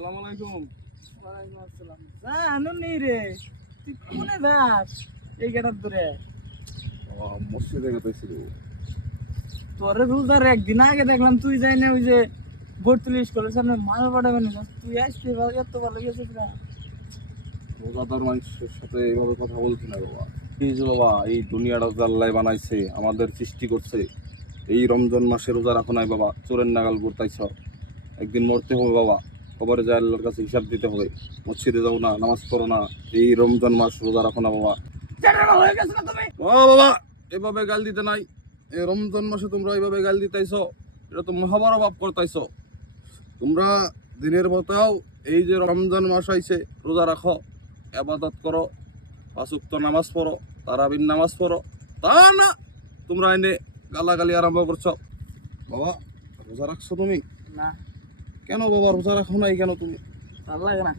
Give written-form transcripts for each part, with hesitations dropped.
আসসালামু আলাইকুম। ওয়ালাইকুম আসসালাম। জানো নি রে, তুই কোনে যাস এই গেটার ধরে? মসজিদে গেছি। তোরে রোজার একদিন আগে দেখলাম তুই যাই না ওই যে বর্তলি স্কুলের সামনে মাল পাঠাবেন, তুই আসতে এত ভালো গেছিস না। রোজাদার মানুষের সাথে এইভাবে কথা বলছি না বাবা। এই যে বাবা, এই দুনিয়াটা যে আল্লাহ বানাইছে, আমাদের সৃষ্টি করছে, এই রমজান মাসে রোজা রাখো নাই বাবা, চোরের নাগাল করতাইছ। একদিন মরতে হবে বাবা, কবরে যায় আল্লাহর কাছে হিসাব দিতে হবে। মসজিদে যাও না, নামাজ পড়ো না, এই রমজান মাস রোজা রাখো না বাবা। ভালো হয়ে গেছে না তুমি? ও বাবা, এভাবে গাল দিতে নাই। এই রমজান মাসে তোমরা এইভাবে গাল দিতেছ, এটা তো মহাবড় পাপ করতেছ। তোমরা দিনের মতাও এই যে রমজান মাস আইছে, রোজা রাখো, আবাদত করো, 5 ওয়াক্ত নামাজ পড়ো, তারাবির নামাজ পড়ো। তা না, তোমরা এনে গালাগালি আরম্ভ করছো। বাবা, রোজা রাখছো তুমি? না, কেন বাবা রোজা রাখো নাই কেন তুমি? ভালো লাগে না।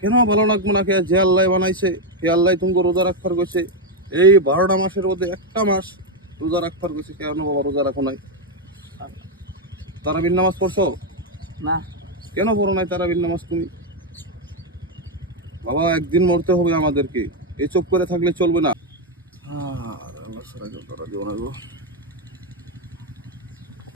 কেন ভালো লাগবো না? যে আল্লাহ বানাইছে, হে আল্লাহ তোমাকে রোজা রাখবার কইছে। এই 12টা মাসের মধ্যে একটা মাস রোজা রাখবার কইছে, কেন বাবা রোজা রাখো নাই? তারাবির নামাজ পড়ছো? না। কেন পড়ো নাই তারাবির নামাজ তুমি? বাবা, একদিন মরতে হবে আমাদেরকে, এই চুপ করে থাকলে চলবে না।